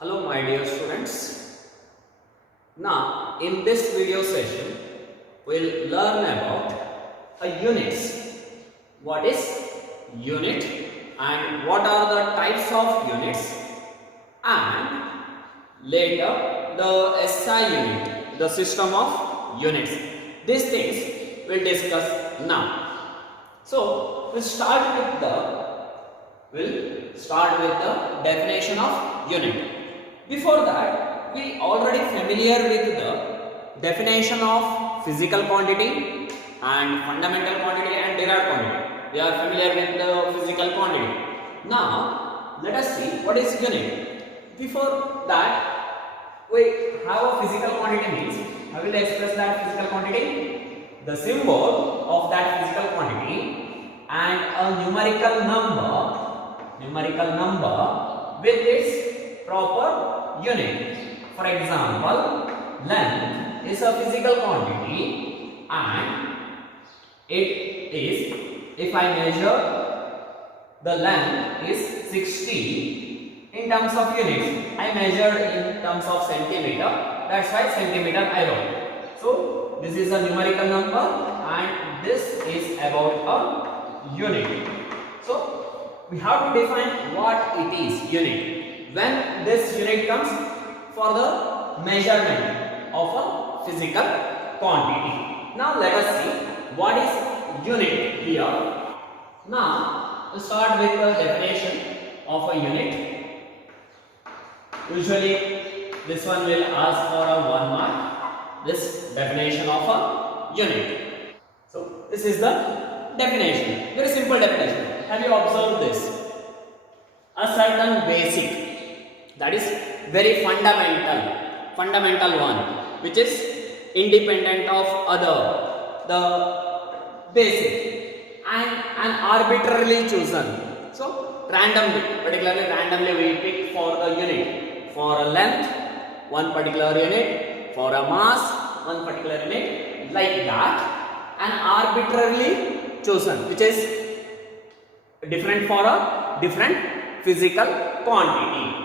Hello my dear students. Now in this video session we'll learn about a units. What is unit and what are the types of units, and later the SI unit, the system of units. These things we'll discuss now. So we'll start with the definition of unit. Before that, we already familiar with the definition of physical quantity and fundamental quantity and derived quantity. We are familiar with the physical quantity. Now, let us see what is unit. Before that, we have a physical quantity means. How will I express that physical quantity? The symbol of that physical quantity and a numerical number with its proper unit. For example, length is a physical quantity and it is, if I measure the length is 60 in terms of units, I measured in terms of centimeter, that's why centimeter I wrote. So this is a numerical number and this is about a unit. So we have to define what it is, unit. When this unit comes for the measurement of a physical quantity. Now let us see what is unit here. Now we start with the definition of a unit. Usually this one will ask for a 1 mark, this definition of a unit. So this is the definition, very simple definition. Have you observed this? A certain basic, that is very fundamental one, which is independent of other, the basic, and arbitrarily chosen. So particularly randomly we pick for the unit, for a length one particular unit, for a mass one particular unit, like that, and arbitrarily chosen, which is different for a different physical quantity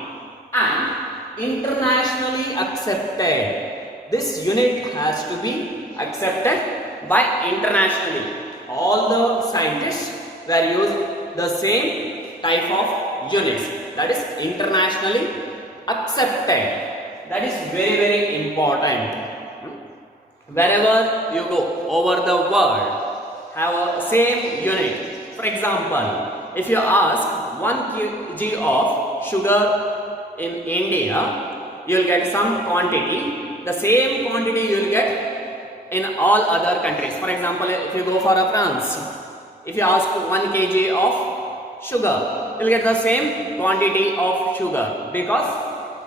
and internationally accepted. This unit has to be accepted by internationally. All the scientists were using the same type of units, that is internationally accepted. That is very important. Wherever you go over the world, have a same unit. For example, if you ask 1 kg of sugar in India, you will get some quantity. The same quantity you will get in all other countries. For example, if you go for a France, if you ask 1 kg of sugar, you will get the same quantity of sugar because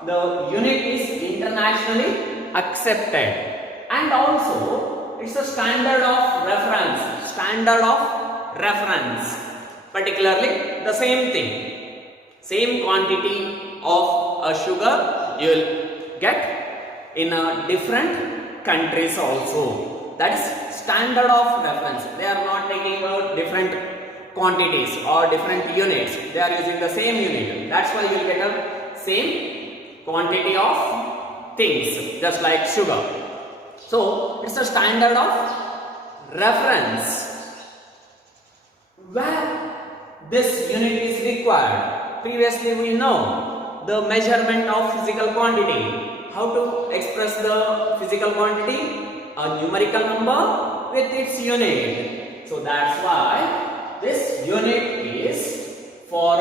the unit is internationally accepted. And also, it's a standard of reference. Particularly the same thing, same quantity of a sugar you will get in a different countries also. That is standard of reference. They are not taking out different quantities or different units. They are using the same unit. That's why you will get a same quantity of things, just like sugar. So it's a standard of reference where this unit is required. Previously we know the measurement of physical quantity. How to express the physical quantity? A numerical number with its unit. So that's why this unit is for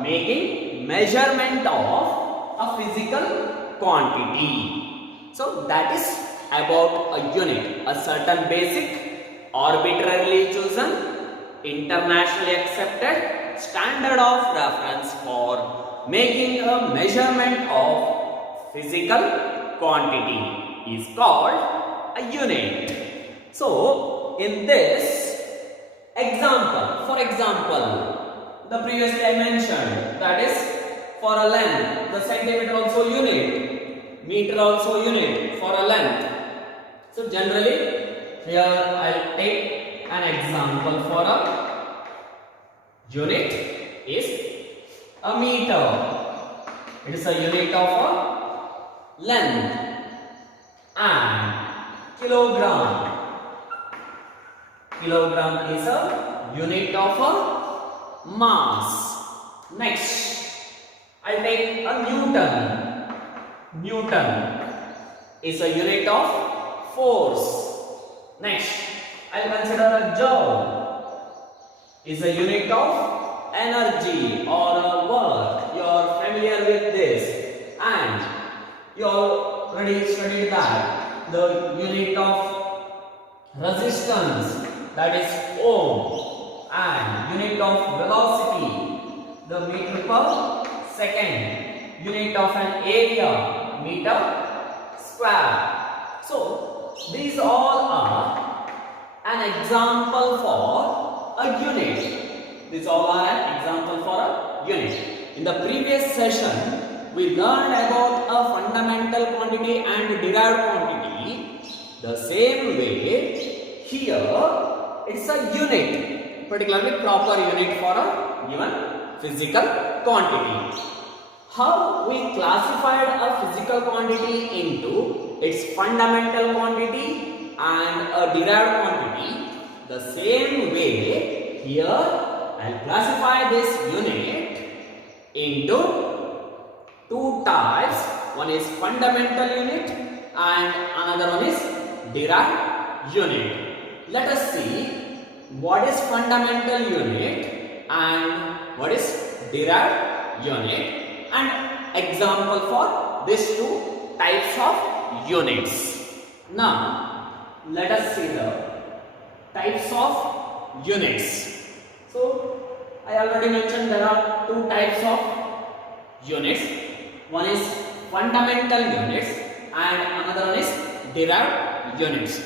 making measurement of a physical quantity. So that is about a unit, a certain basic, arbitrarily chosen, internationally accepted standard of reference for making a measurement of physical quantity is called a unit. So in this example, for example, the previously I mentioned, that is for a length, the centimeter also unit, meter also unit for a length. So generally here I will take an example for a unit is a meter. It is a unit of a length. And kilogram. Kilogram is a unit of a mass. Next, I'll take a Newton. Newton is a unit of force. Next, I'll consider a joule. Is a unit of energy or work. You are familiar with this, and you already studied that. The unit of resistance, that is ohm, and unit of velocity, the meter per second, unit of an area, meter square. So these all are an example for a unit. These all are an example for a unit. In the previous session, we learned about a fundamental quantity and derived quantity. The same way, here it's a unit, particularly proper unit for a given physical quantity. How we classified a physical quantity into its fundamental quantity and a derived quantity. The same way, here I'll classify this unit into two types. One is fundamental unit and another one is derived unit. Let us see what is fundamental unit and what is derived unit, and example for these two types of units. Now let us see the types of units. So I already mentioned there are two types of units. One is fundamental units and another one is derived units.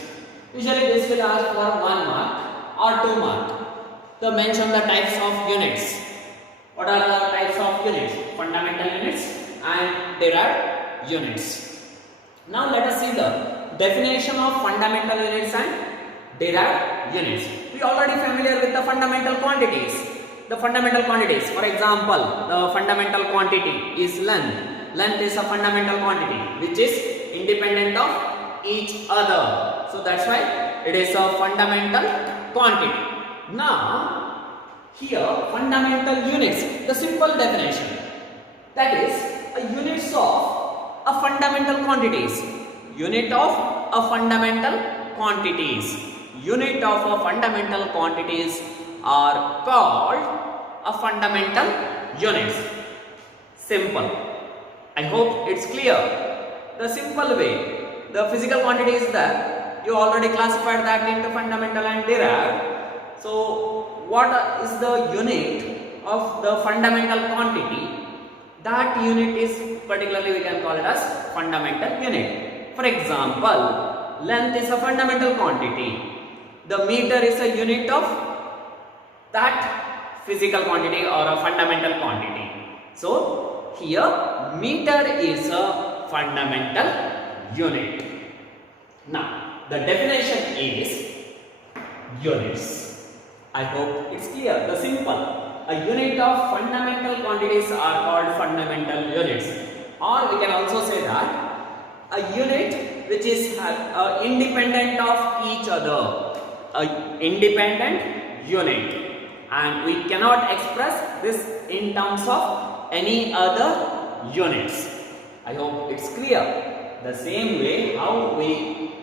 Usually this will ask for 1 mark or 2 mark. To mention the types of units. What are the types of units? Fundamental units and derived units. Now let us see the definition of fundamental units and derived units. We already familiar with the fundamental quantities. The fundamental quantities, for example, the fundamental quantity is length. Length is a fundamental quantity which is independent of each other. So that's why it is a fundamental quantity. Now here fundamental units, the simple definition, that is a units of a fundamental quantities. Unit of a fundamental quantities. Unit of a fundamental quantities are called a fundamental units. Simple. I hope it's clear. The simple way, the physical quantity is that you already classified that into fundamental and derived. So what is the unit of the fundamental quantity? That unit is particularly we can call it as fundamental unit. For example, length is a fundamental quantity. The meter is a unit of that physical quantity or a fundamental quantity. So here meter is a fundamental unit. Now the definition is units. I hope it's clear. The simple. A unit of fundamental quantities are called fundamental units. Or we can also say that a unit which is independent of each other. A independent unit, and we cannot express this in terms of any other units. I hope it's clear. The same way how we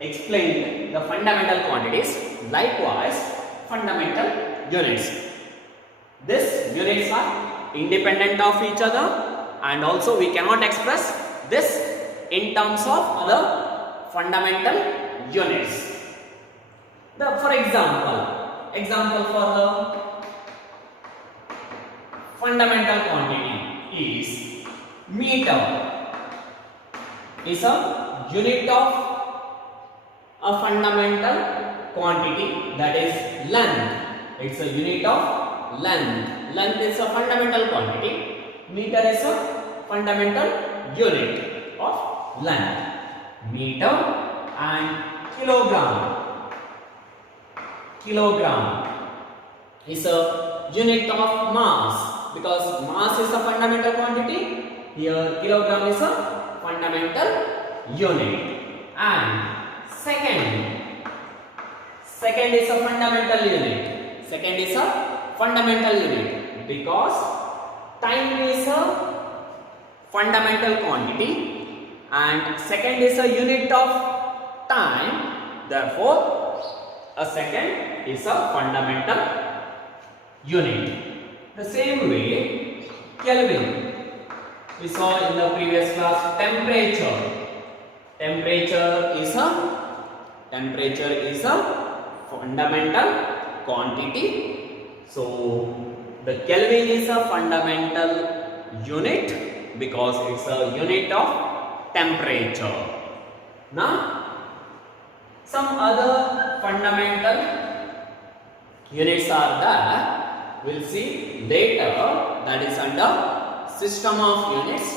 explained the fundamental quantities, likewise fundamental units. These units are independent of each other, and also we cannot express this in terms of the fundamental units. For example for the fundamental quantity is meter is a unit of a fundamental quantity, that is length. It's a unit of length. Length is a fundamental quantity. Meter is a fundamental unit of length. Meter and kilogram. Kilogram is a unit of mass, because mass is a fundamental quantity Here kilogram is a fundamental unit, and second is a fundamental unit. Second is a fundamental unit because time is a fundamental quantity and second is a unit of time. Therefore, a second is a fundamental unit. The same way, Kelvin. We saw in the previous class temperature. Temperature is a fundamental quantity. So the Kelvin is a fundamental unit because it's a unit of temperature. Now some other fundamental units are there. We'll see later. That is under system of units,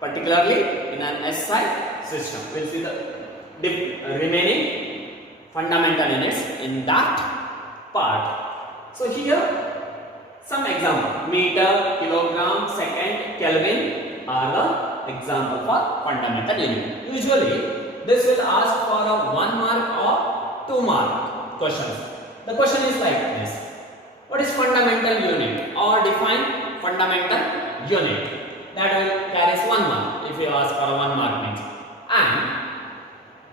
particularly in an SI system. We'll see the remaining fundamental units in that part. So here some example: meter, kilogram, second, Kelvin are the example for fundamental unit. Usually this will ask for a 1 mark or 2 mark questions. The question is like this: what is fundamental unit, or define fundamental unit? That will carries 1 mark if you ask for a 1 mark means. And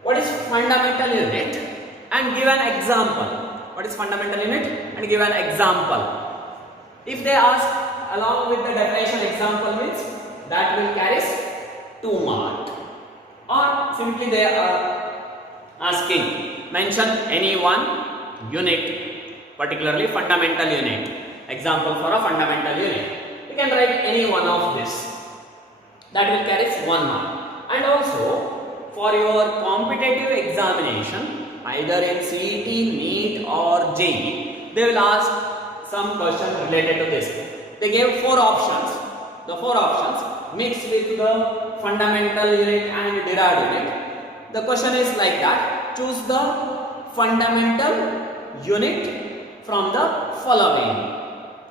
what is fundamental unit, and give an example. What is fundamental unit and give an example. If they ask along with the definition example means, that will carries 2 mark. Or simply they are asking mention any one unit, particularly fundamental unit. Example for a fundamental unit. You can write any one of this. That will carry 1 mark. And also for your competitive examination, either in CET, NEET or JEE, they will ask some question related to this. They gave 4 options. The 4 options mixed with the fundamental unit and derived unit. The question is like that: choose the fundamental unit from the following.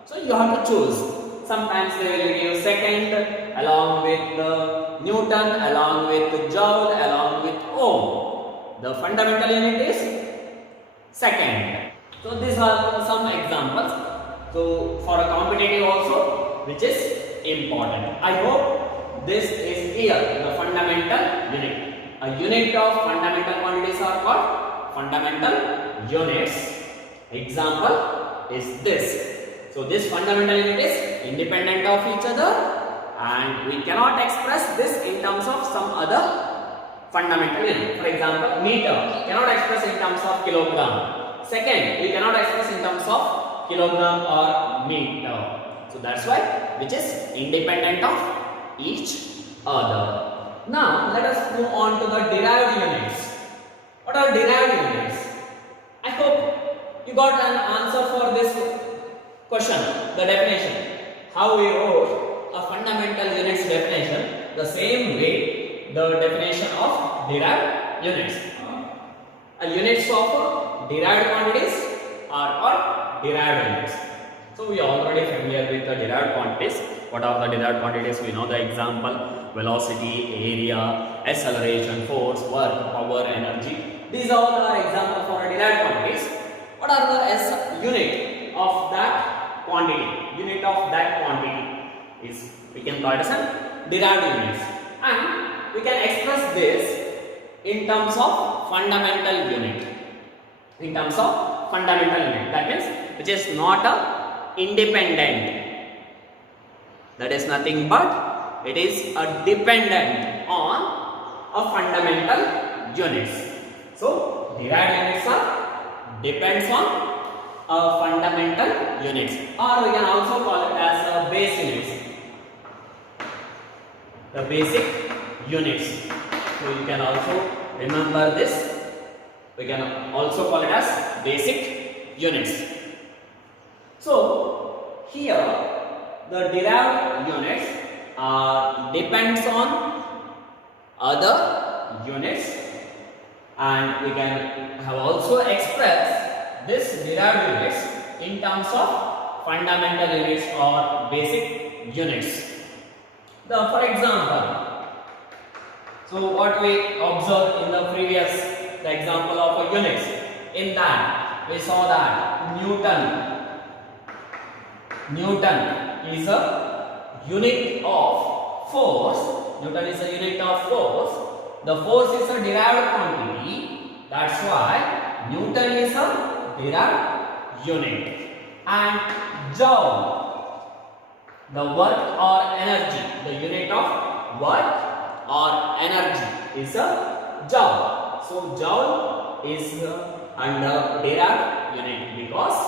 So you have to choose. Sometimes they will give second along with the Newton, along with joule, along with ohm. The fundamental unit is second. So these are some examples. So for a competitive also, which is important. I hope this is clear. The fundamental unit. A unit of fundamental quantities are called fundamental units. Example is this. So this fundamental unit is independent of each other, and we cannot express this in terms of some other fundamental unit. For example, meter cannot express in terms of kilogram. Second, we cannot express in terms of kilogram or meter. So that's why which is independent of each other. Now let us move on to the derived units. What are derived units? I hope you got an answer for this question, the definition. How we wrote a fundamental units definition, the same way the definition of derived units. Units of derived quantities are called derived units. So we are already familiar with the derived quantities. What are the derived quantities? We know the example: velocity, area, acceleration, force, work, power, energy. These all are examples for derived quantities. What are the unit of that quantity? Unit of that quantity is, we can call it as derived units, and we can express this in terms of fundamental unit. In terms of fundamental unit, that means which is not a independent. That is nothing but it is a dependent on a fundamental units. So derived units are depends on a fundamental units, or we can also call it as a base units. The basic units. So you can also remember this. We can also call it as basic units. So here the derived units depends on other units, and we can have also expressed this derived units in terms of fundamental units or basic units. For example, so what we observed in the previous example of a units, in that we saw that Newton is a unit of force. Newton is a unit of force. The force is a derived quantity. That's why Newton is a derived unit. And Joule, the work or energy, the unit of work or energy is a Joule. So Joule is under derived unit because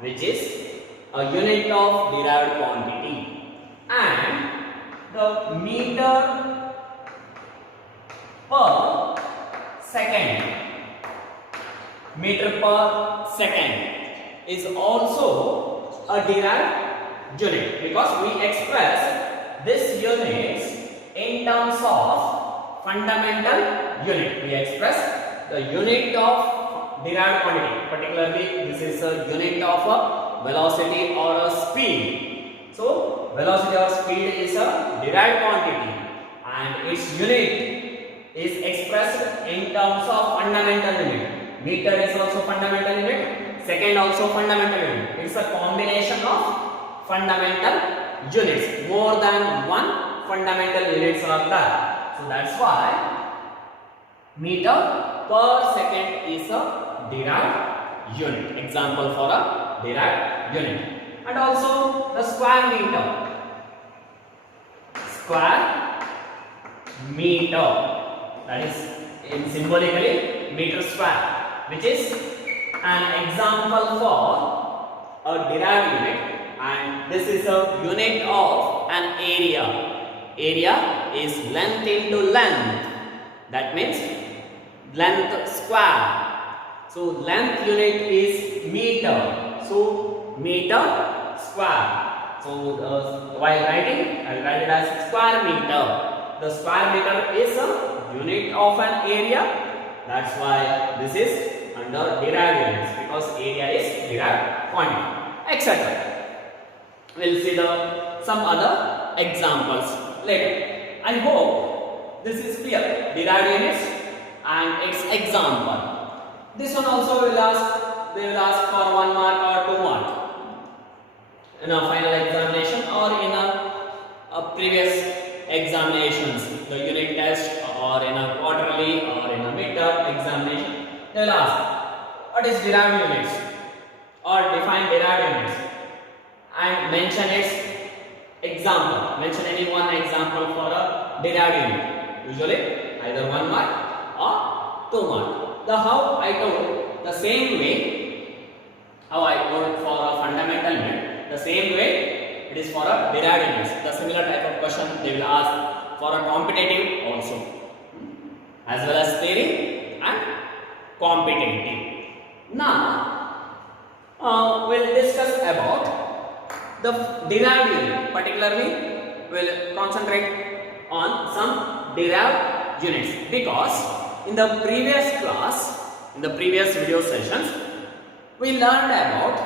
which is a unit of derived quantity. And the meter per second is also a derived unit because we express this units in terms of fundamental unit. We express the unit of derived quantity, particularly this is a unit of a velocity or a speed. So velocity or speed is a derived quantity and its unit is expressed in terms of fundamental unit. Meter is also fundamental unit, second also fundamental unit. It's a combination of fundamental units. More than one fundamental units are there. So that's why meter per second is a derived unit. Example for a derived unit. And also the square meter, that is in symbolically meter square, which is an example for a derived unit, and this is a unit of an area. Area is length into length, that means length square. So length unit is meter, so meter square. So while writing, I will write it as square meter. The square meter is a unit of an area. That's why this is under derived units because area is derived quantity, etc. We'll see some other examples later. I hope this is clear. Derived units and its example. This one also they will ask for 1 mark or 2 mark in a final examination or in a previous examinations, the unit test or in a quarterly or in a midterm examination. They will ask what is derived units or define derived units and mention its example. Mention any one example for a derived unit. Usually either 1 mark or 2 mark. How I told, the same way how I told for a fundamental unit, the same way it is for a derived units. The similar type of question they will ask for a competitive also, as well as theory and competitive. Now we'll discuss about the derived unit. Particularly we'll concentrate on some derived units because in the previous class, in the previous video sessions, we learned about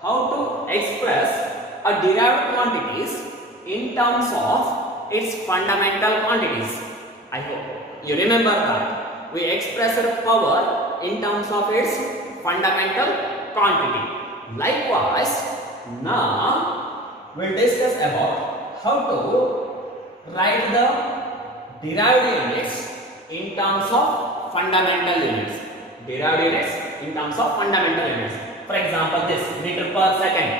how to express a derived quantities in terms of its fundamental quantities. I hope you remember that we expressed power in terms of its fundamental quantity. Likewise, now we'll discuss about how to write the derived units in terms of fundamental units. Derived units in terms of fundamental units. For example, this meter per second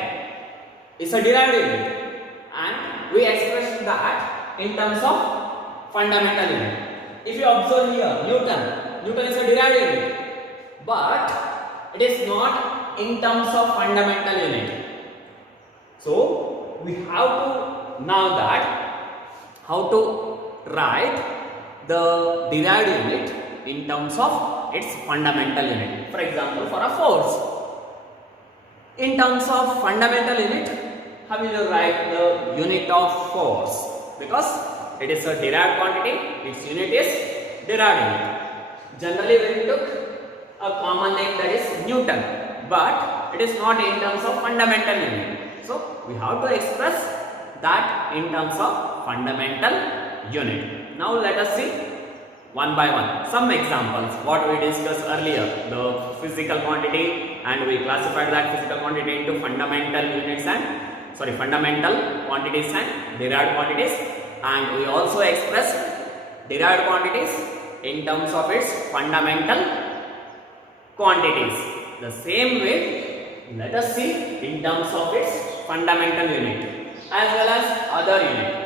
is a derived unit and we express that in terms of fundamental unit. If you observe here, Newton is a derived unit, but it is not in terms of fundamental unit. So we have to know that how to write the derived unit in terms of its fundamental unit. For example, for a force, in terms of fundamental unit, how will you write the unit of force? Because it is a derived quantity, its unit is derived unit. Generally we took a common name, that is Newton, but it is not in terms of fundamental unit. So we have to express that in terms of fundamental unit. Now let us see one by one some examples what we discussed earlier, the physical quantity, and we classified that physical quantity into fundamental units and fundamental quantities and derived quantities, and we also expressed derived quantities in terms of its fundamental quantities. The same way, let us see in terms of its fundamental unit as well as other unit.